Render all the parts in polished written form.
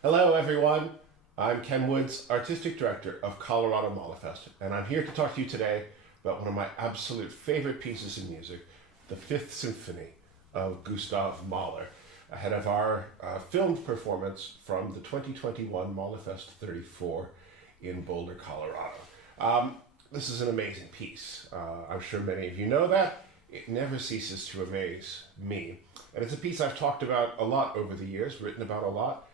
Hello everyone, I'm Ken Woods, Artistic Director of Colorado MahlerFest, and I'm here to talk to you today about one of my absolute favorite pieces in music, the Fifth Symphony of Gustav Mahler, ahead of our filmed performance from the 2021 MahlerFest 34 in Boulder, Colorado. This is an amazing piece. I'm sure many of you know that. It never ceases to amaze me. And it's a piece I've talked about a lot over the years, written about a lot.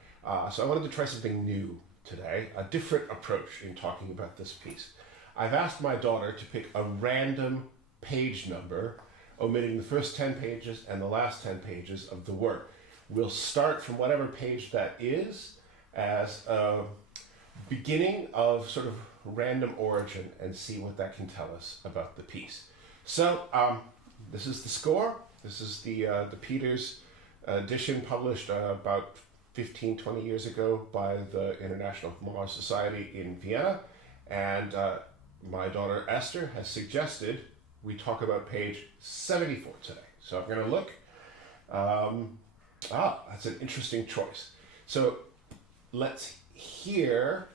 So I wanted to try something new today, a different approach in talking about this piece. I've asked my daughter to pick a random page number, omitting the first 10 pages and the last 10 pages of the work. We'll start from whatever page that is as a beginning of sort of random origin and see what that can tell us about the piece. So this is the score. This is the Peters edition published about 15, 20 years ago by the International Mahler Society in Vienna. And my daughter Esther has suggested we talk about page 74 today. So I'm going to look. That's an interesting choice. So let's hear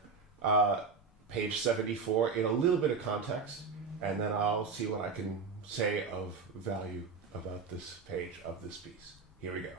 page 74 in a little bit of context, and then I'll see what I can say of value about this page of this piece. Here we go.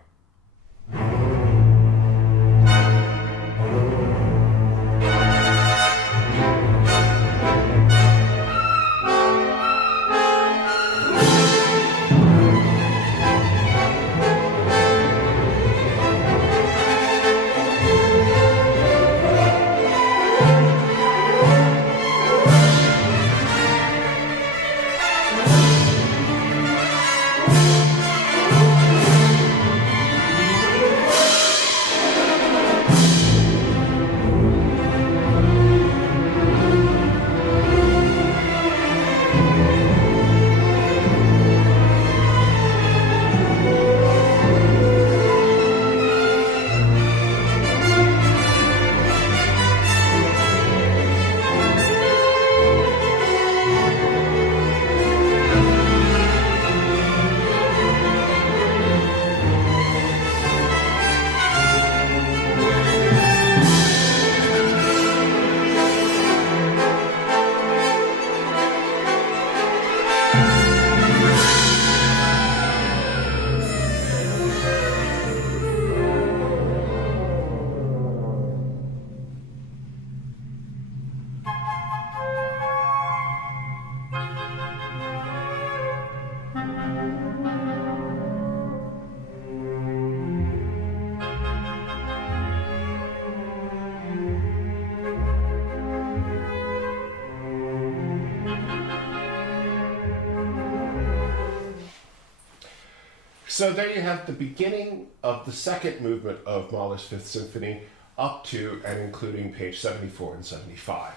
So there you have the beginning of the second movement of Mahler's Fifth Symphony up to and including page 74 and 75,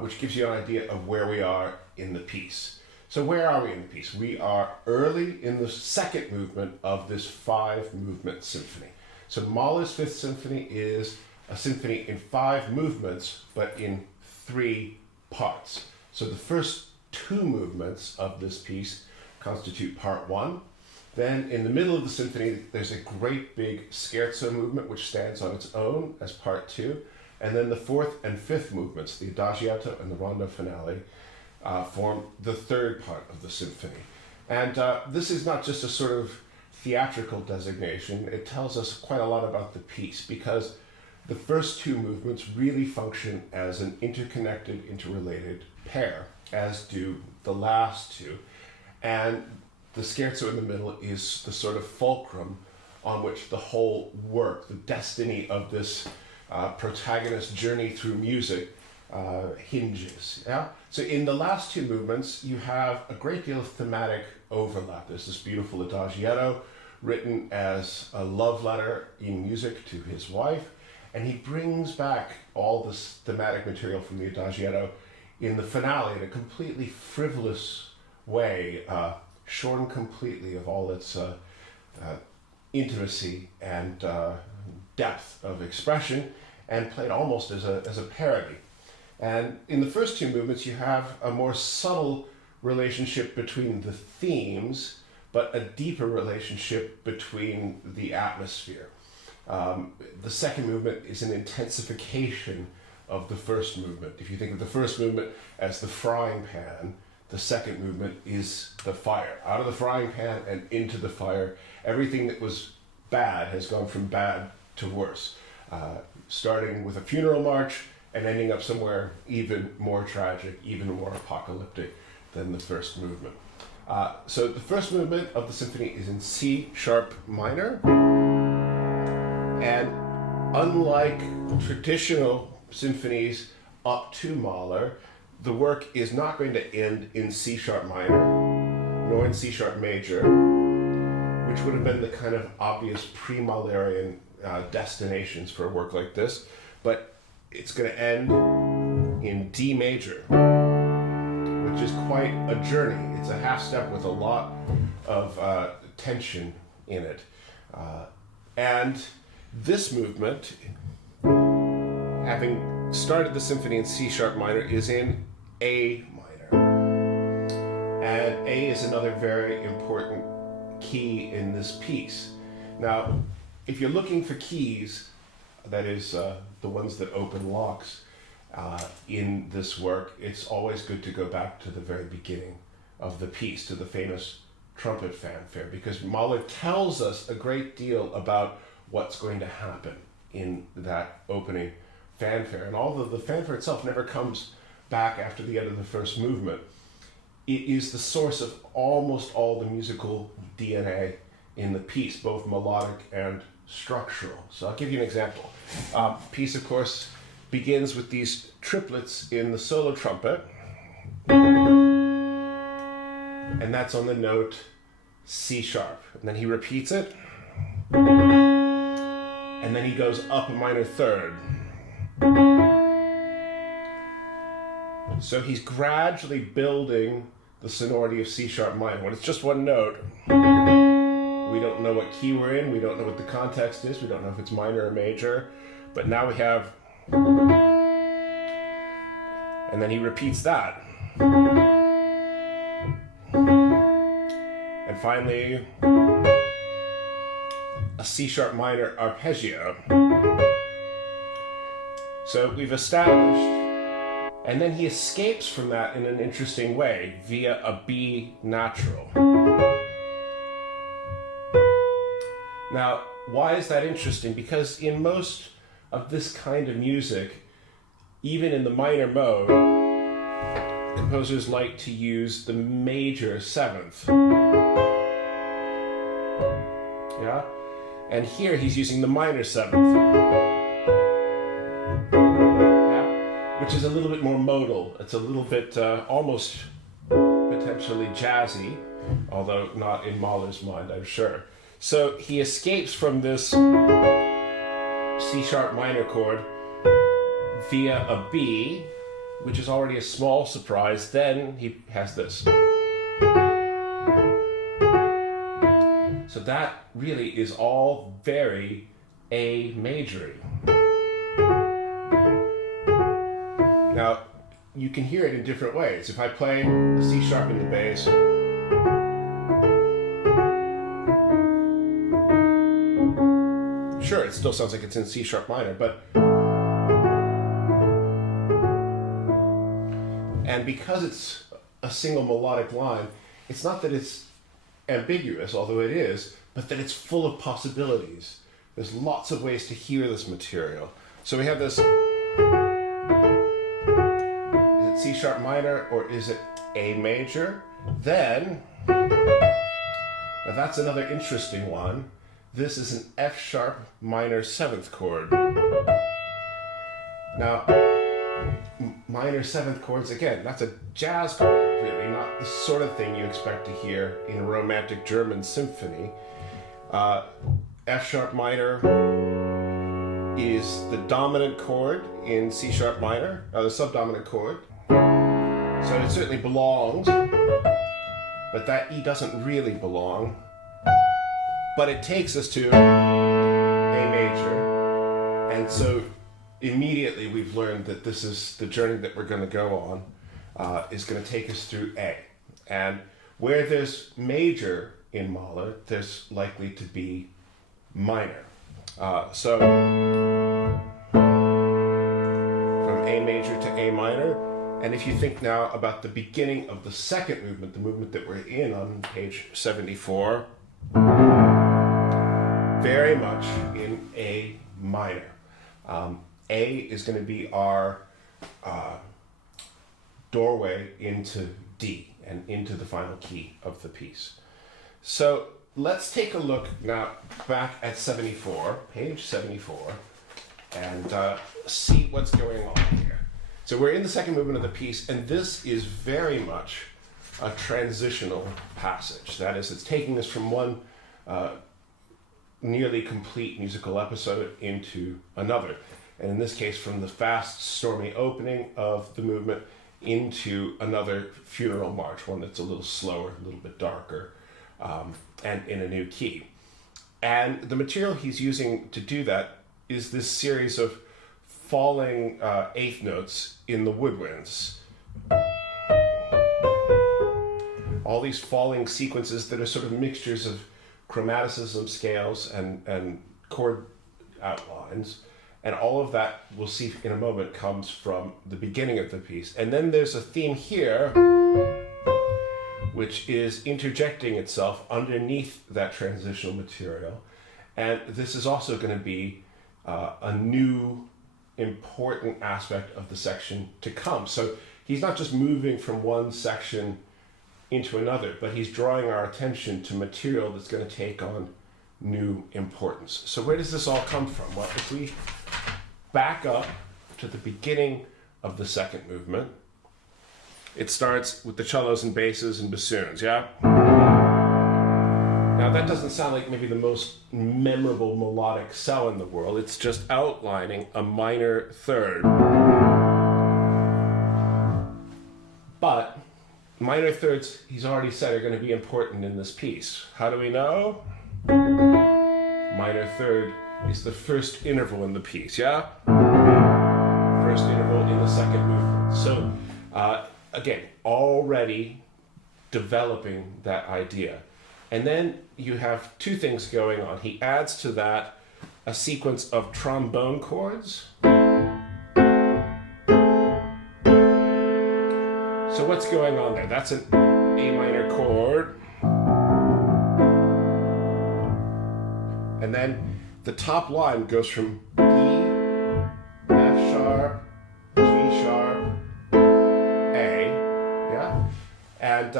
which gives you an idea of where we are in the piece. So where are we in the piece? We are early in the second movement of this five-movement symphony. So Mahler's Fifth Symphony is a symphony in five movements, but in three parts. So the first two movements of this piece constitute part one. Then in the middle of the symphony, there's a great big scherzo movement which stands on its own as part two. And then the fourth and fifth movements, the adagietto and the rondo finale, form the third part of the symphony. And this is not just a sort of theatrical designation. It tells us quite a lot about the piece because the first two movements really function as an interconnected, interrelated pair, as do the last two. And the scherzo in the middle is the sort of fulcrum on which the whole work, the destiny of this protagonist's journey through music hinges. Yeah? So in the last two movements, you have a great deal of thematic overlap. There's this beautiful adagietto written as a love letter in music to his wife, and he brings back all this thematic material from the adagietto in the finale in a completely frivolous way, shorn completely of all its intimacy and depth of expression, and played almost as a parody. And in the first two movements, you have a more subtle relationship between the themes, but a deeper relationship between the atmosphere. The second movement is an intensification of the first movement. If you think of the first movement as the frying pan, the second movement is the fire. Out of the frying pan and into the fire, everything that was bad has gone from bad to worse, starting with a funeral march and ending up somewhere even more tragic, even more apocalyptic than the first movement. So the first movement of the symphony is in C sharp minor, and unlike traditional symphonies up to Mahler, the work is not going to end in C sharp minor, nor in C sharp major, which would have been the kind of obvious pre-Mahlerian destinations for a work like this, but it's going to end in D major, which is quite a journey. It's a half step with a lot of tension in it. And this movement, having started the symphony in C sharp minor, is in A minor. And A is another very important key in this piece. Now, if you're looking for keys, that is the ones that open locks in this work, it's always good to go back to the very beginning of the piece, to the famous trumpet fanfare, because Mahler tells us a great deal about what's going to happen in that opening fanfare. And although the fanfare itself never comes back after the end of the first movement, it is the source of almost all the musical DNA in the piece, both melodic and structural. So I'll give you an example. Piece, of course, begins with these triplets in the solo trumpet, and that's on the note C sharp. And then he repeats it, and then he goes up a minor third. So he's gradually building the sonority of C sharp minor. When it's just one note, we don't know what key we're in, we don't know what the context is, we don't know if it's minor or major, but now we have, and then he repeats that. And finally, a C sharp minor arpeggio. So we've established, and then he escapes from that in an interesting way via a B natural. Now, why is that interesting? Because in most of this kind of music, even in the minor mode, composers like to use the major seventh. Yeah? And here he's using the minor seventh. Yeah? Which is a little bit more modal. It's a little bit almost potentially jazzy, although not in Mahler's mind, I'm sure. So he escapes from this C sharp minor chord via a B, which is already a small surprise. Then he has this. So that really is all very A majory. Now, you can hear it in different ways. If I play a C sharp in the bass, sure, it still sounds like it's in C sharp minor, but and because it's a single melodic line, it's not that it's ambiguous, although it is, but that it's full of possibilities. There's lots of ways to hear this material. So we have this, is it C sharp minor or is it A major? Then, now that's another interesting one. This is an F sharp minor seventh chord. Now, minor seventh chords, again, that's a jazz chord, really, not the sort of thing you expect to hear in a romantic German symphony. F sharp minor is the dominant chord in C sharp minor, the subdominant chord. So it certainly belongs, but that E doesn't really belong. But it takes us to A major, and so immediately we've learned that this is the journey that we're going to go on, is going to take us through A. And where there's major in Mahler, there's likely to be minor. So from A major to A minor. And if you think now about the beginning of the second movement, the movement that we're in on page 74, very much in A minor. A is going to be our doorway into D and into the final key of the piece. So let's take a look now back at 74, page 74, and see what's going on here. So we're in the second movement of the piece, and this is very much a transitional passage. That is, it's taking us from one nearly complete musical episode into another. And in this case, from the fast, stormy opening of the movement into another funeral march, one that's a little slower, a little bit darker, and in a new key. And the material he's using to do that is this series of falling eighth notes in the woodwinds. All these falling sequences that are sort of mixtures of chromaticism scales and chord outlines. And all of that, we'll see in a moment, comes from the beginning of the piece. And then there's a theme here, which is interjecting itself underneath that transitional material. And this is also going to be a new important aspect of the section to come. So he's not just moving from one section into another, but he's drawing our attention to material that's going to take on new importance. So where does this all come from? Well, if we back up to the beginning of the second movement, it starts with the cellos and basses and bassoons, yeah? Now that doesn't sound like maybe the most memorable melodic cell in the world. It's just outlining a minor third. But minor thirds, he's already said, are going to be important in this piece. How do we know? Minor third is the first interval in the piece, yeah? First interval in the second movement. So, again, already developing that idea. And then you have two things going on. He adds to that a sequence of trombone chords. So what's going on there? That's an A minor chord. And then the top line goes from E, F sharp, G sharp, A, yeah? And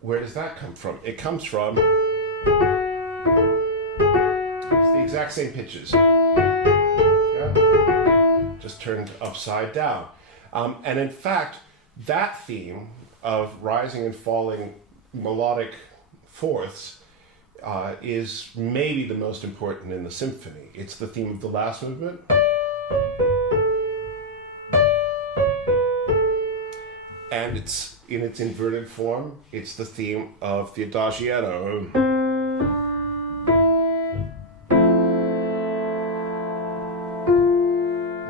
where does that come from? It comes from, it's the exact same pitches, yeah? Just turned upside down. And in fact, that theme of rising and falling melodic fourths is maybe the most important in the symphony. It's the theme of the last movement. And it's in its inverted form. It's the theme of the adagietto.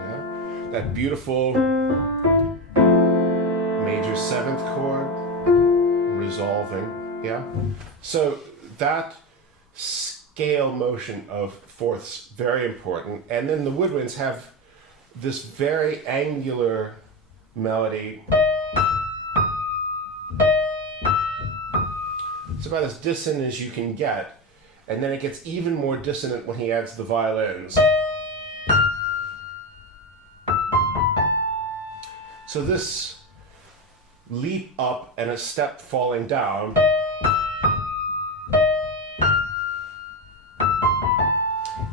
Yeah? That beautiful major seventh chord resolving, yeah? So that scale motion of fourths, very important. And then the woodwinds have this very angular melody. It's about as dissonant as you can get. And then it gets even more dissonant when he adds the violins. So this leap up and a step falling down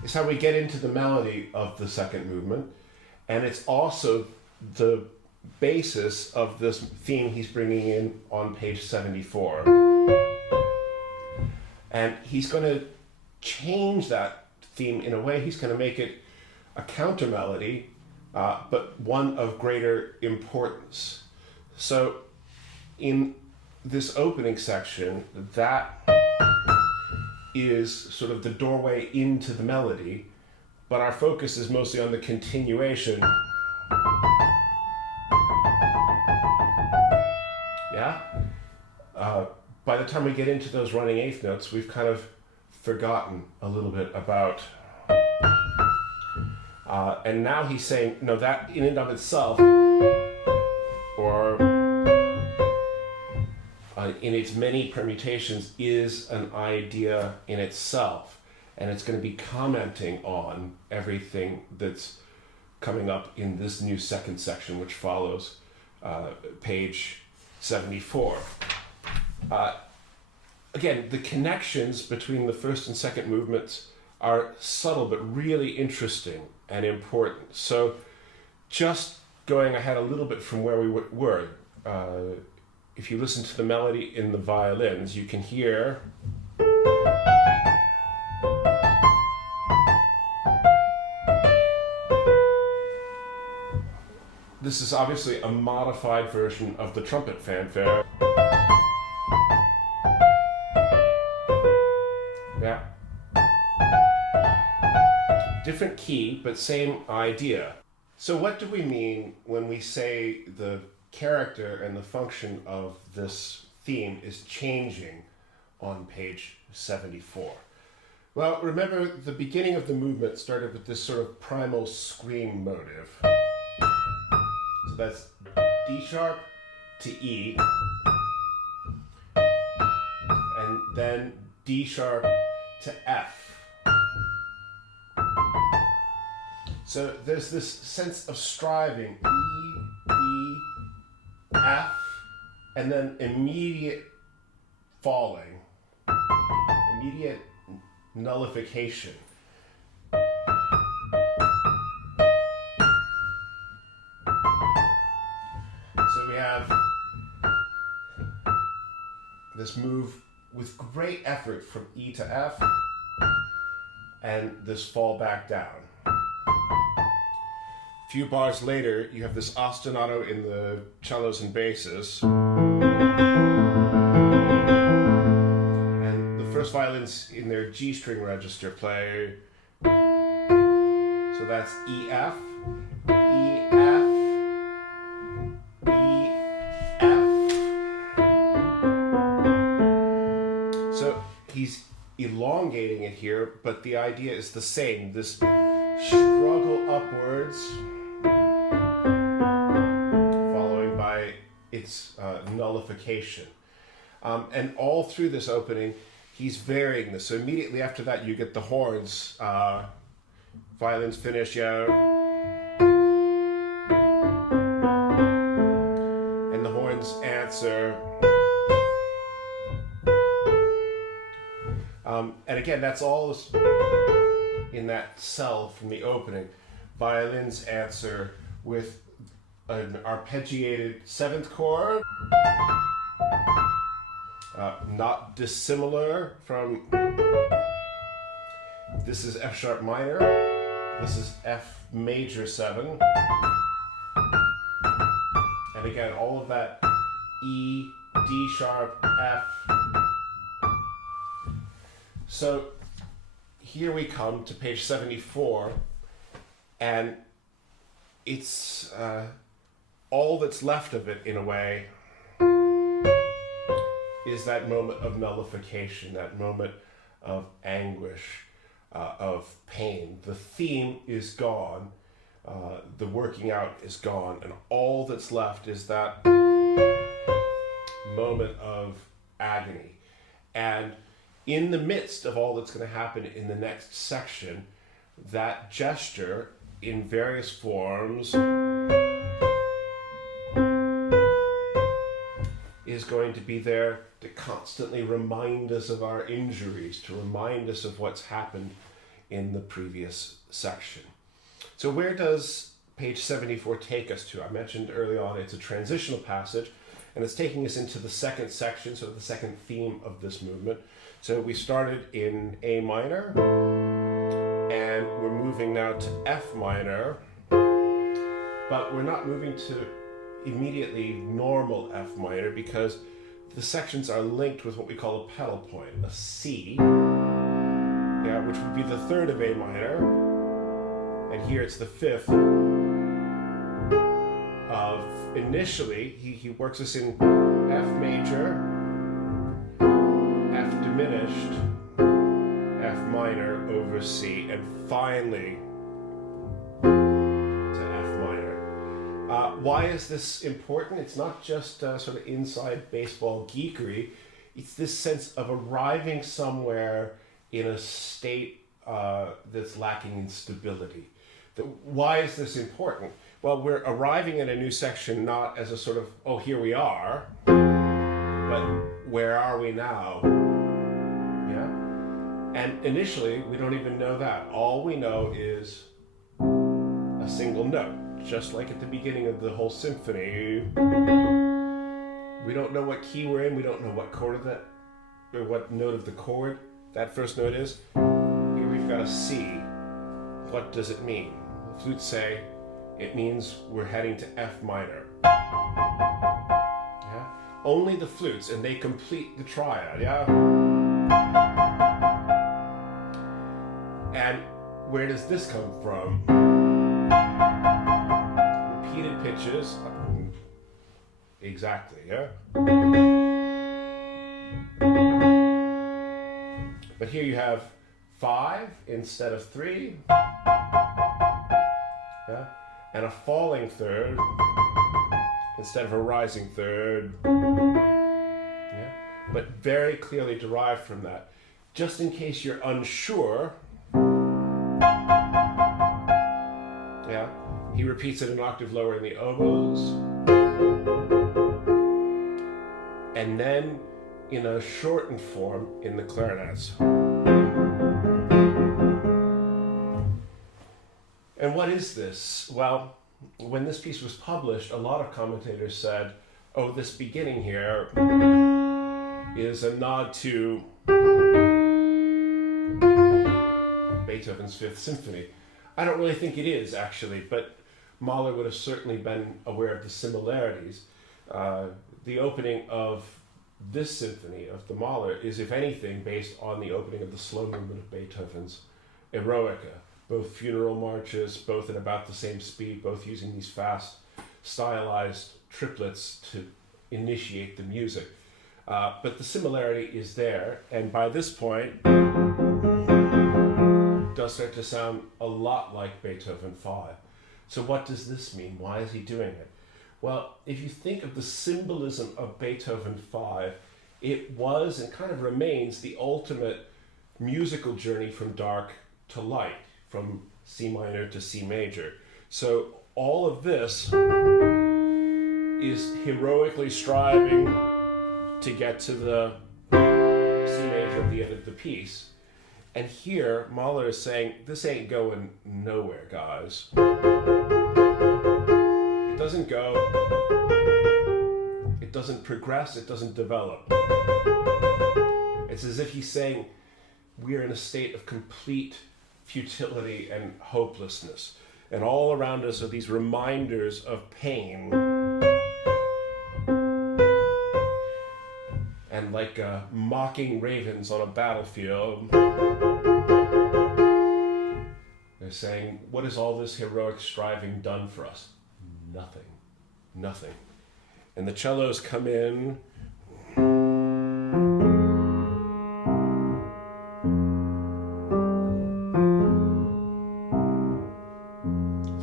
is how we get into the melody of the second movement, and it's also the basis of this theme he's bringing in on page 74. And he's going to change that theme in a way. He's going to make it a counter melody, but one of greater importance. So in this opening section, that is sort of the doorway into the melody, but our focus is mostly on the continuation. Yeah? By the time we get into those running eighth notes, we've kind of forgotten a little bit about And now he's saying, no, that in and of itself, or in its many permutations, is an idea in itself. And it's going to be commenting on everything that's coming up in this new second section, which follows page 74. Again, the connections between the first and second movements are subtle but really interesting and important. So just going ahead a little bit from where we were, if you listen to the melody in the violins, you can hear this is obviously a modified version of the trumpet fanfare. Yeah. Different key, but same idea. So what do we mean when we say the character and the function of this theme is changing on page 74? Well, remember the beginning of the movement started with this sort of primal scream motive. So that's D sharp to E, and then D sharp to F. So there's this sense of striving, E, E, F, and then immediate falling, immediate nullification. So we have this move with great effort from E to F, and this fall back down. A few bars later, you have this ostinato in the cellos and basses. And the first violins in their G string register play. So that's E, F, E, F, E, F. So he's elongating it here, but the idea is the same. This struggle upwards, following by its nullification. And all through this opening, he's varying this. So immediately after that, you get the horns. Violins finish, yeah. And the horns answer. And again, that's all in that cell from the opening. Violins answer with an arpeggiated seventh chord, not dissimilar from, this is F sharp minor, this is F major 7, and again all of that E, D sharp, F. So here we come to page 74, and it's all that's left of it, in a way, is that moment of nullification, that moment of anguish, of pain. The theme is gone, the working out is gone, and all that's left is that moment of agony. And in the midst of all that's going to happen in the next section, that gesture in various forms is going to be there to constantly remind us of our injuries, to remind us of what's happened in the previous section. So where does page 74 take us to? I mentioned early on it's a transitional passage, and it's taking us into the second section, so the second theme of this movement. So we started in A minor, and we're moving now to F minor, but we're not moving to immediately normal F minor because the sections are linked with what we call a pedal point, a C, which would be the third of A minor, and here it's the fifth of, initially, he works us in F major, F diminished, F minor over C, and finally Why is this important? It's not just sort of inside baseball geekery. It's this sense of arriving somewhere in a state that's lacking in stability. Why is this important? Well, we're arriving at a new section not as a sort of, oh, here we are, but where are we now? Yeah? And initially, we don't even know that. All we know is a single note, just like at the beginning of the whole symphony. We don't know what key we're in. We don't know what chord of that, or what note of the chord that first note is. Here we've got a C. What does it mean? The flutes say it means we're heading to F minor. Yeah? Only the flutes, and they complete the triad. Yeah. And where does this come from? Repeated pitches. Exactly, yeah? But here you have 5 instead of 3. Yeah? And a falling third instead of a rising third. Yeah? But very clearly derived from that. Just in case you're unsure, yeah, he repeats it an octave lower in the oboes. And then in a shortened form in the clarinets. And what is this? Well, when this piece was published, a lot of commentators said, oh, this beginning here is a nod to Beethoven's Fifth Symphony. I don't really think it is, actually, but Mahler would have certainly been aware of the similarities. The opening of this symphony of the Mahler is, if anything, based on the opening of the slow movement of Beethoven's Eroica. Both funeral marches, both at about the same speed, both using these fast, stylized triplets to initiate the music. But the similarity is there, and by this point, it does start to sound a lot like Beethoven 5. So what does this mean? Why is he doing it? Well, if you think of the symbolism of Beethoven 5, it was and kind of remains the ultimate musical journey from dark to light, from C minor to C major. So all of this is heroically striving to get to the C major at the end of the piece. And here, Mahler is saying, this ain't going nowhere, guys. It doesn't go, it doesn't progress, it doesn't develop. It's as if he's saying, we're in a state of complete futility and hopelessness. And all around us are these reminders of pain. And like mocking ravens on a battlefield, they're saying, what has all this heroic striving done for us? Nothing. Nothing. And the cellos come in.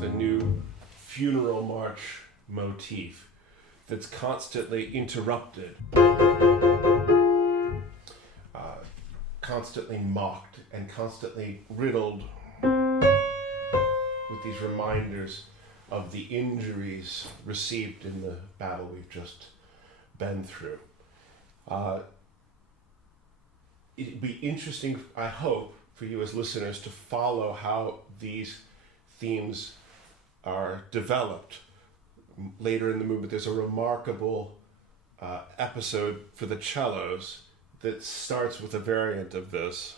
The new funeral march motif that's constantly interrupted, constantly mocked, and constantly riddled with these reminders of the injuries received in the battle we've just been through. It'd be interesting, I hope, for you as listeners to follow how these themes are developed. Later in the movement, there's a remarkable episode for the cellos that starts with a variant of this.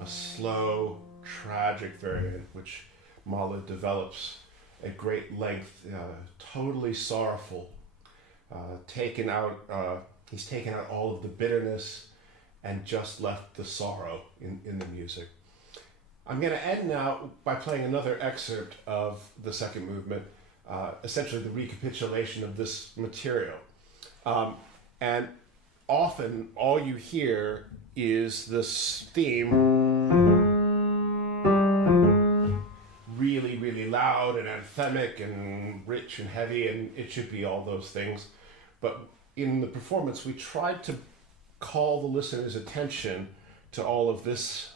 A slow, tragic variant, which Mahler develops at great length, totally sorrowful. He's taken out all of the bitterness and just left the sorrow in the music. I'm going to end now by playing another excerpt of the second movement, essentially the recapitulation of this material. And often all you hear is this theme, really, really loud and anthemic and rich and heavy, and it should be all those things. But in the performance, we tried to call the listener's attention to all of this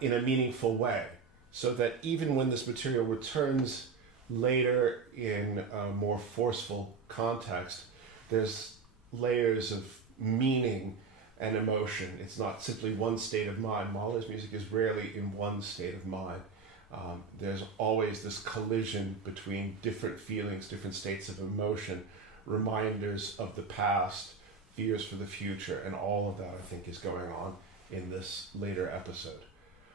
in a meaningful way, so that even when this material returns later in a more forceful context, there's layers of meaning and emotion. It's not simply one state of mind. Mahler's music is rarely in one state of mind. There's always this collision between different feelings, different states of emotion, reminders of the past, fears for the future, and all of that, I think, is going on in this later episode.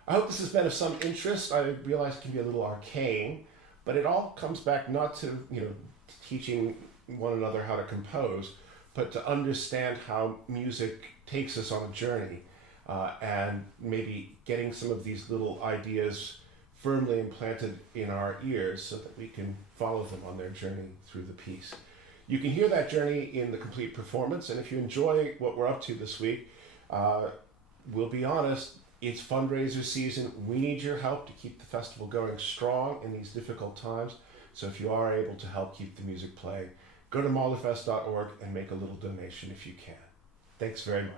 I hope this has been of some interest. I realize it can be a little arcane, but it all comes back not to, teaching one another how to compose, but to understand how music takes us on a journey, and maybe getting some of these little ideas firmly implanted in our ears so that we can follow them on their journey through the piece. You can hear that journey in the complete performance, and if you enjoy what we're up to this week, we'll be honest, it's fundraiser season. We need your help to keep the festival going strong in these difficult times. So if you are able to help keep the music playing, go to MahlerFest.org and make a little donation if you can. Thanks very much.